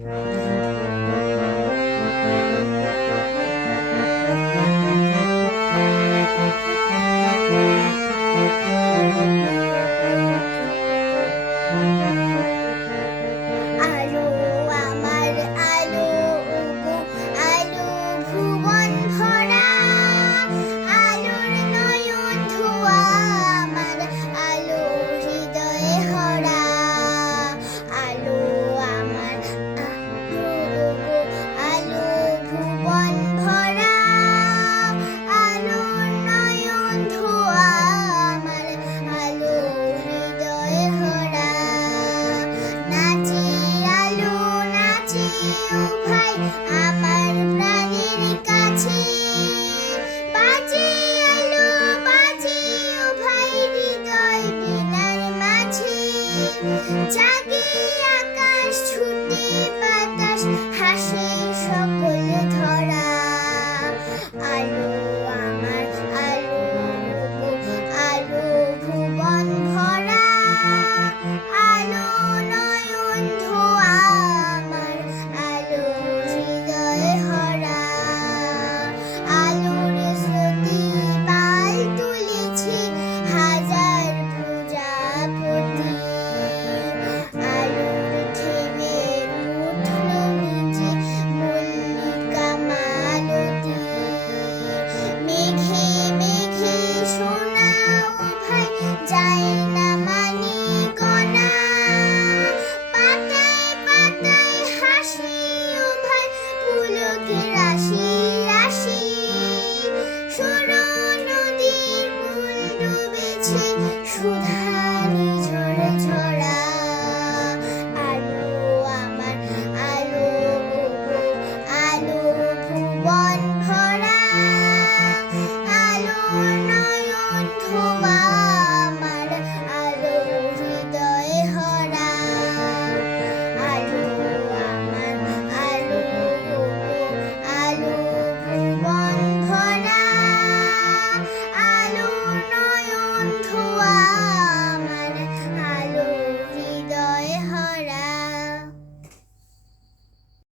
আলো আমার আলো ওগো আলো ভুবন ভরা আলোর নয়ন ধোয়া আমার আলো হৃদয়ে হরা আলো আমার আলো ওগো আলো ভুবন ভরা আলোর নয়ন ধোয়া আমার আলো হৃদয়ে ভরা নাচি আলো নাচি ও ভাই আমার প্রাণের কাছে বাজে আলো বাজে ও ভাই হৃদয় বীণার মাঝে জাগে আকাশ ছুটে